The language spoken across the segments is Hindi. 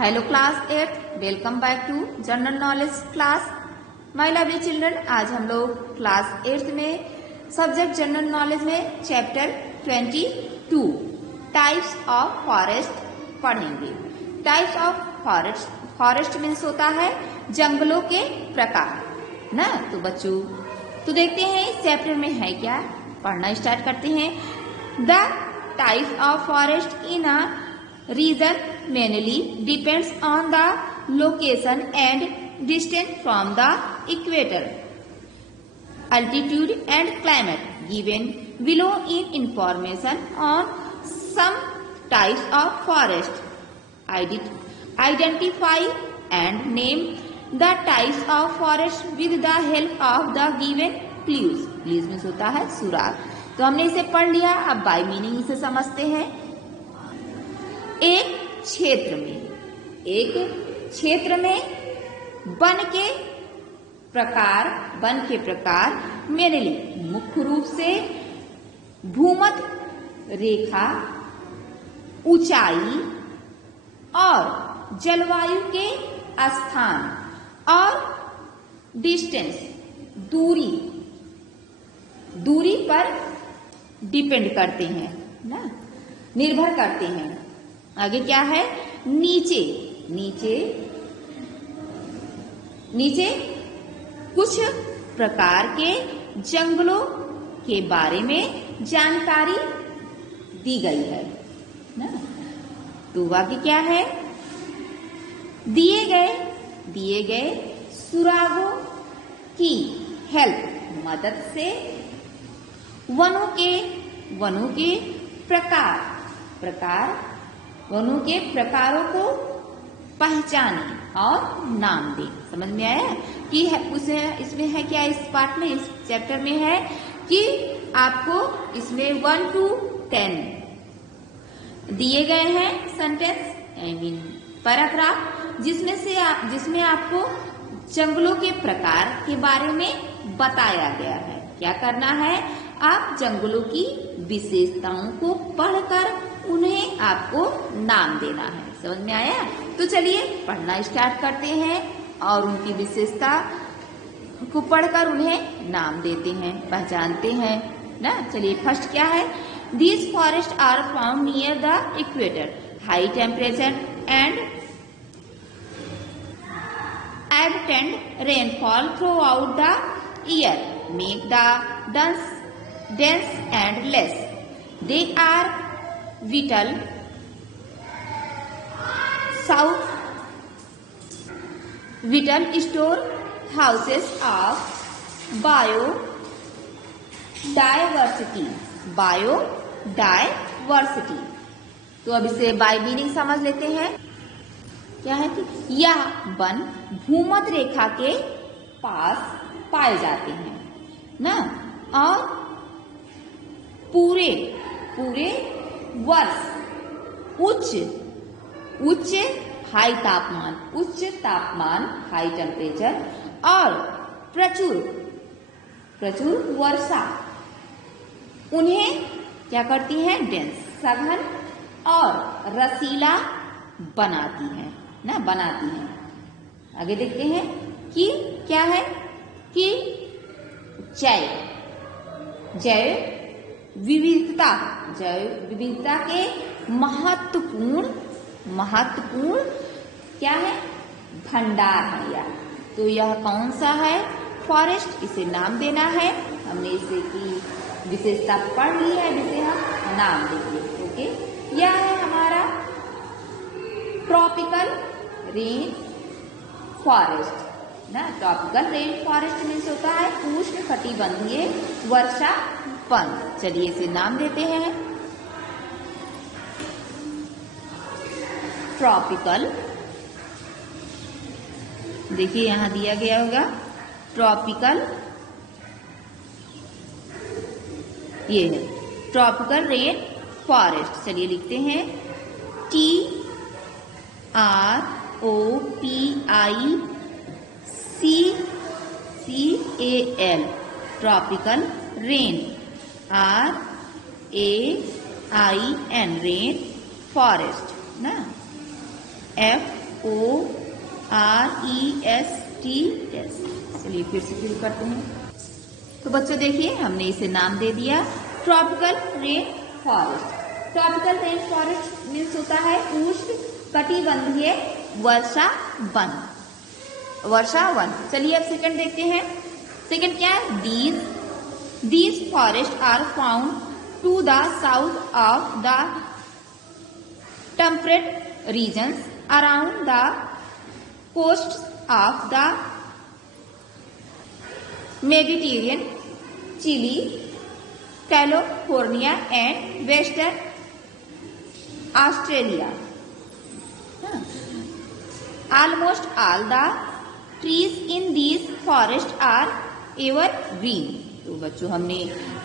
Hello class 8, welcome back to general knowledge class. My lovely children, आज हम लोग क्लास 8 में सब्जेक्ट जनरल नॉलेज में चैप्टर 22 टाइप्स ऑफ फॉरेस्ट पढ़ेंगे। टाइप्स ऑफ फॉरेस्ट मीन्स होता है जंगलों के प्रकार ना। तो बच्चों तो देखते हैं इस चैप्टर में है क्या, पढ़ना स्टार्ट करते हैं। The types of forest in a region mainly depends on the location and distance from the equator, altitude and climate. Given below in information on some types of forest. Identify and name the types of forest with the help of the given clues. Clues means होता है सुराग। तो हमने इसे पढ़ लिया, अब बाय मीनिंग इसे समझते हैं। एक क्षेत्र में वन के प्रकार मेनली मुख्य रूप से भूमध्य रेखा, ऊंचाई और जलवायु के स्थान और डिस्टेंस दूरी पर डिपेंड करते हैं ना, निर्भर करते हैं। आगे क्या है, नीचे कुछ प्रकार के जंगलों के बारे में जानकारी दी गई है ना। तो आगे क्या है, दिए गए सुरागों की हेल्प मदद से वनों के वनों के प्रकारों को पहचाने और नाम दें। समझ में आया कि इसमें है क्या, इस पार्ट में, इस चैप्टर में है कि आपको इसमें 1 to 10 दिए गए हैं सेंटेंस पैराग्राफ, जिसमें आपको जंगलों के प्रकार के बारे में बताया गया है। क्या करना है, आप जंगलों की विशेषताओं को पढ़कर उन्हें आपको नाम देना है। समझ में आया? तो चलिए पढ़ना स्टार्ट करते हैं और उनकी विशेषता को पढ़कर उन्हें नाम देते हैं, पहचानते हैं ना। चलिए फर्स्ट क्या है, these forest are found near the equator, high temperature and abundant rainfall throughout the year make the dense and less. They are vital store houses of biodiversity. तो अब इसे बाय मीनिंग समझ लेते हैं। क्या है कि यह वन भूमध्य रेखा के पास पाए जाते हैं ना, और पूरे वर्ष उच्च तापमान हाई टेम्परेचर और प्रचुर वर्षा उन्हें क्या करती है, डेंस सघन और रसीला बनाती है। आगे देखते हैं कि क्या है कि जैव विविधता के महत्वपूर्ण क्या है, भंडार है यह। तो यह कौन सा है, फॉरेस्ट, इसे नाम देना है। हमने इसे की विशेषता पढ़ ली है, जिसे हम नाम देंगे। ओके, यह है हमारा ट्रॉपिकल रेन फॉरेस्ट ना। ट्रॉपिकल रेन फॉरेस्ट मीन्स होता है उष्ण कटिबंधीय वर्षा वन। चलिए इसे नाम देते हैं। ट्रॉपिकल, देखिए यहां दिया गया होगा ट्रॉपिकल, ये है ट्रॉपिकल रेन फॉरेस्ट। चलिए लिखते हैं TROPICAL tropical rain, RAIN rain forest ना। FOREST। चलिए फिर से शुरू करते हैं। तो बच्चों देखिए, हमने इसे नाम दे दिया tropical rain forest. Tropical rain forest means होता है उष्ण कटिबंधीय वर्षा वन, वर्षा वन। चलिए अब सेकंड देखते हैं। सेकंड क्या है? These forest are found to the south of the temperate regions around the coast of the Mediterranean, Chile, California and western Australia. Almost all the trees in these forests are evergreen। तो बच्चों हमने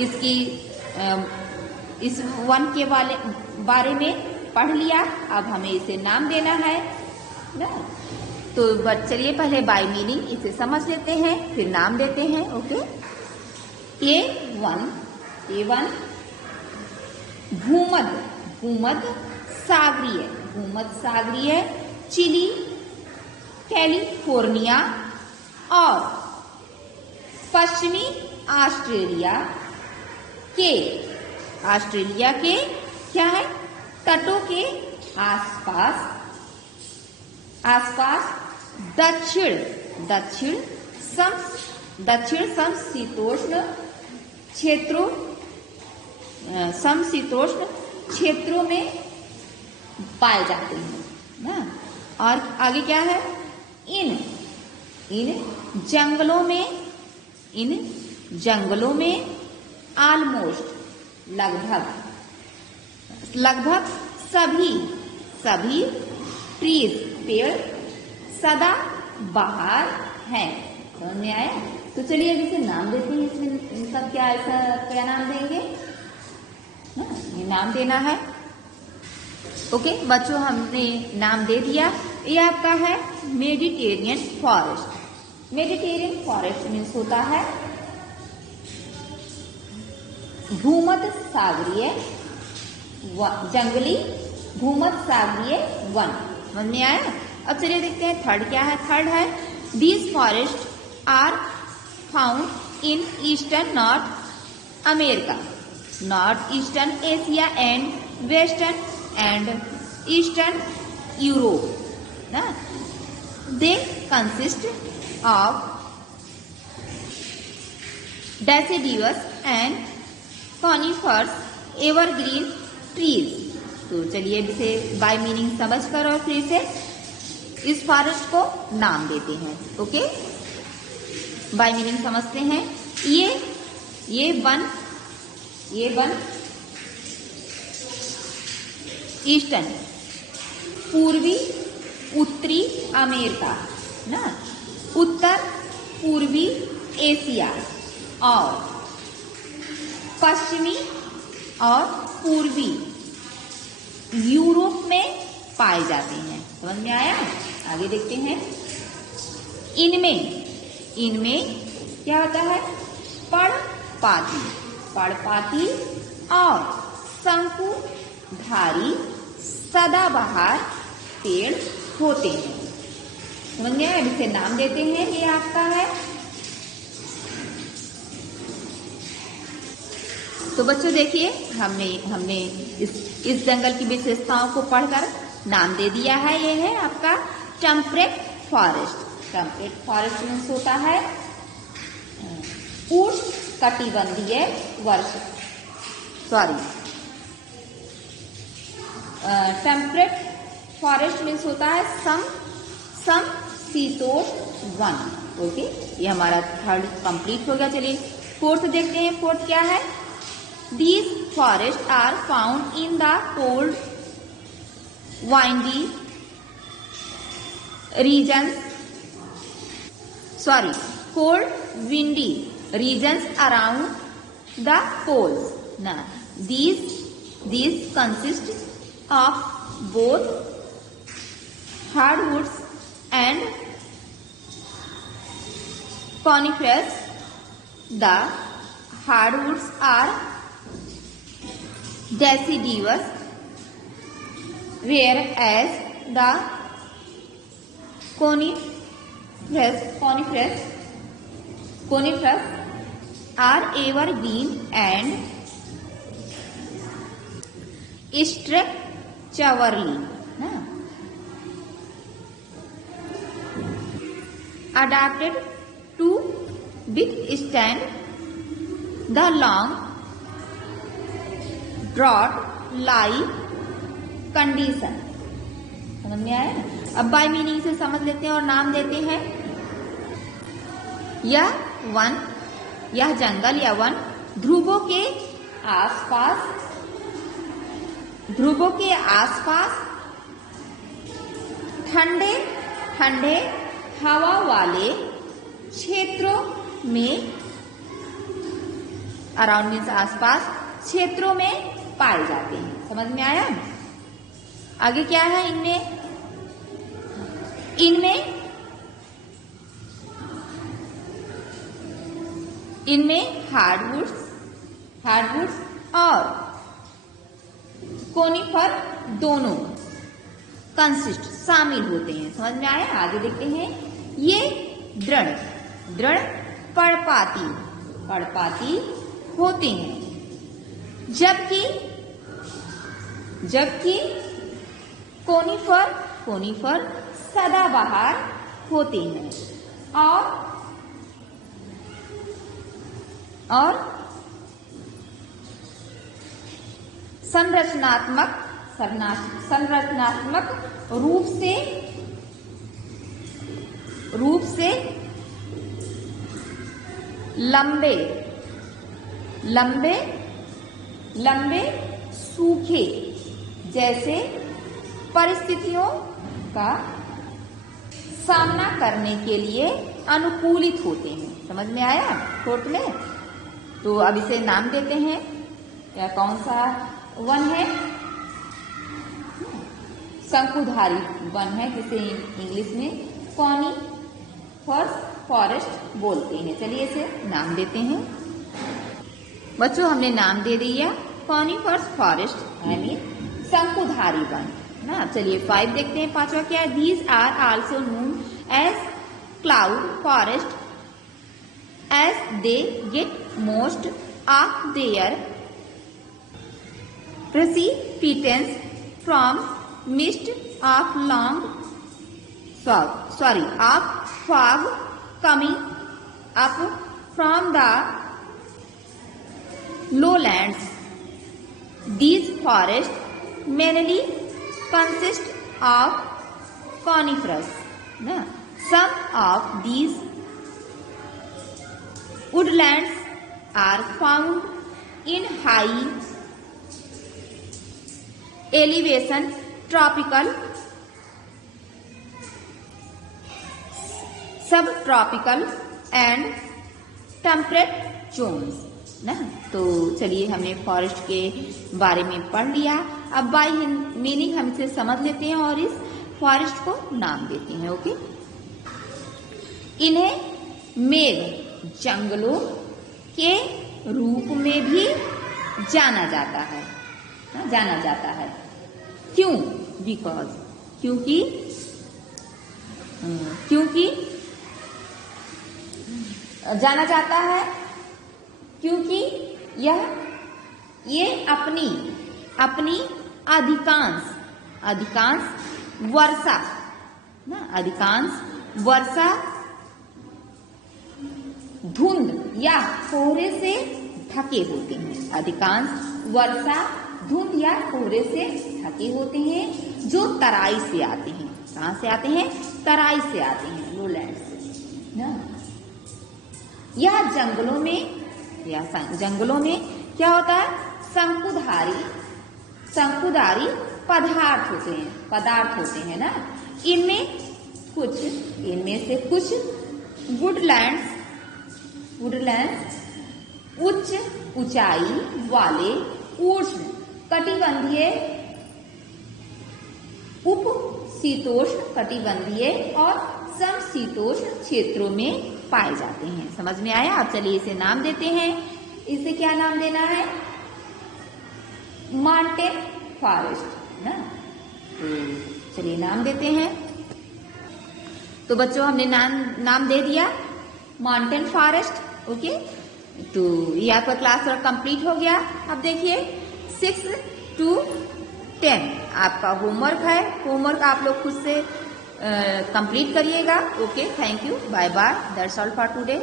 इसकी इस वन के बारे में पढ़ लिया। अब हमें इसे नाम देना है ना। तो चलिए पहले बाय मीनिंग इसे समझ लेते हैं, फिर नाम देते हैं। ओके, ए वन भूमध्य सागरीय चिली, कैलिफोर्निया और पश्चिमी ऑस्ट्रेलिया के क्या है? तटों के आसपास दक्षिण समशीतोष्ण क्षेत्रों में पाए जाते हैं ना। और आगे क्या है? इन जंगलों में ऑलमोस्ट लगभग सभी ट्रीज पेड़ सदा बहार हैं। समझ में आया? तो चलिए अब इसे नाम देते हैं। इसमें इन सब क्या नाम देंगे? ये नाम देना है। ओके बच्चों, हमने नाम दे दिया। ये आपका है Mediterranean forest. Mediterranean forest means होता है भूमध्य सागरीय जंगली भूमध्य सागरीय वन। समझ में आया? अब चलिए देखते हैं थर्ड क्या है। थर्ड है these forest are found in eastern North America, north eastern Asia and western and Eastern Europe. They consist of deciduous and coniferous evergreen trees। तो चलिए इसे बाय मीनिंग समझ कर और फिर से इस फॉरेस्ट को नाम देते हैं। ओके, बाय मीनिंग समझते हैं। ये वन ईस्टर्न पूर्वी उत्तरी अमेरिका ना, उत्तर पूर्वी एशिया और पश्चिमी और पूर्वी यूरोप में पाए जाते हैं। समझ में आया? आगे देखते हैं। इनमें क्या होता है? पर्णपाती और शंकुधारी सदाबहार पेड़ होते हैं। समझ गए? अब इसे नाम देते हैं। ये आपका है। तो बच्चों देखिए, हमने इस जंगल की विशेषताओं को पढ़कर नाम दे दिया है। ये है आपका temperate forest. Temperate forest means होता है उष्ण कटिबंधीय टेम्परेट फॉरेस्ट मीन्स होता है समशीतोष्ण वन। ओके, ये हमारा थर्ड कंप्लीट हो गया। चलिए फोर्थ देखते हैं। फोर्थ क्या है? These forest are found in the cold windy regions around the poles. Now, these consist of both hardwoods and conifers. The hardwoods are deciduous, whereas the Conifers are evergreen and structurally adapted to withstand the long drought like condition। समझ में आया? अब बाय मीनिंग से समझ लेते हैं और नाम देते हैं। यह जंगल या वन ध्रुवों के आसपास ठंडे ठंडे हवा वाले क्षेत्रों में, अराउंड मीन्स आसपास क्षेत्रों में पाए जाते हैं। समझ में आया? आगे क्या है इनमें हार्डवुड्स और कोनिफर दोनों कंसिस्ट शामिल होते हैं। समझ में आया? आगे देखते हैं। ये दृढ़ पर्णपाती होते हैं, जबकि कोनिफर सदाबहार होते हैं और संरचनात्मक रूप से लंबे सूखे जैसे परिस्थितियों का सामना करने के लिए अनुकूलित होते हैं। समझ में आया शॉर्ट में? तो अब इसे नाम देते हैं। या कौन सा वन है? शंकुधारी वन है, जिसे इंग्लिश में कॉनिफरस फॉरेस्ट बोलते हैं। चलिए इसे नाम देते हैं। बच्चों हमने नाम दे दिया कॉनिफरस फॉरेस्ट, शंकुधारी वन ना। चलिए 5 देखते हैं। 5वां क्या है? These are also known as cloud forest as they get most of their precipitance from mist of fog coming up from the lowlands. These forests mainly consist of conifers. Some of these woodlands are found in high elevation tropical, subtropical and temperate zones ना। तो चलिए हमने फॉरेस्ट के बारे में पढ़ लिया। अब बाय मीनिंग हम इसे समझ लेते हैं और इस फॉरेस्ट को नाम देते हैं। ओके, इन्हें मेघ जंगलों के रूप में भी जाना जाता है। क्यों? बिकॉज क्योंकि जाना जाता है क्योंकि ये अपनी अधिकांश वर्षा धुंध या कोहरे से ढके होते हैं। अधिकांश वर्षा धुंध या कोहरे से ढके होते हैं जो तराई से आते हैं। कहाँ से आते हैं? तराई से आते हैं, लोलैंड से ना। यह जंगलों में क्या होता है? शंकुधारी पदार्थ होते हैं ना। इनमें से कुछ वुडलैंड्स उच्च ऊंचाई वाले उष्ण कटिबंधीय, उप शीतोष्ण कटिबंधीय और समशीतोष्ण क्षेत्रों में पाए जाते हैं। समझ में आया? अब चलिए इसे नाम देते हैं। इसे क्या नाम देना है? माउंटेन फॉरेस्ट ना। तो चलिए नाम देते हैं। तो बच्चों हमने नाम दे दिया माउंटेन फॉरेस्ट। ओके, तो ये आपका क्लास वर्क कंप्लीट हो गया। अब देखिए 6 to 10 आपका होमवर्क है। होमवर्क आप लोग खुद से कंप्लीट करिएगा। Okay, thank you, bye bye, that's all for today.